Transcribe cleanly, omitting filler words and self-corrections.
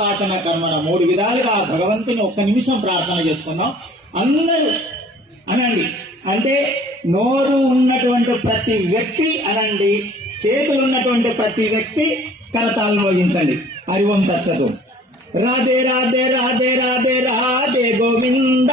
వాచన కర్మన 3 విధాలుగా భగవంతుని ఒక్క నిమిషం ప్రార్థన చేసుకుందాం. అందరూ అనండి. అంటే నోరు ఉన్నటువంటి ప్రతి వ్యక్తి అనండి, చేతులు ఉన్నటువంటి ప్రతి వ్యక్తి కరతాళం వహించండి. హరి ఓం తత్సతు. రాధే రాధే రాధే రాధే రాధే గోవింద.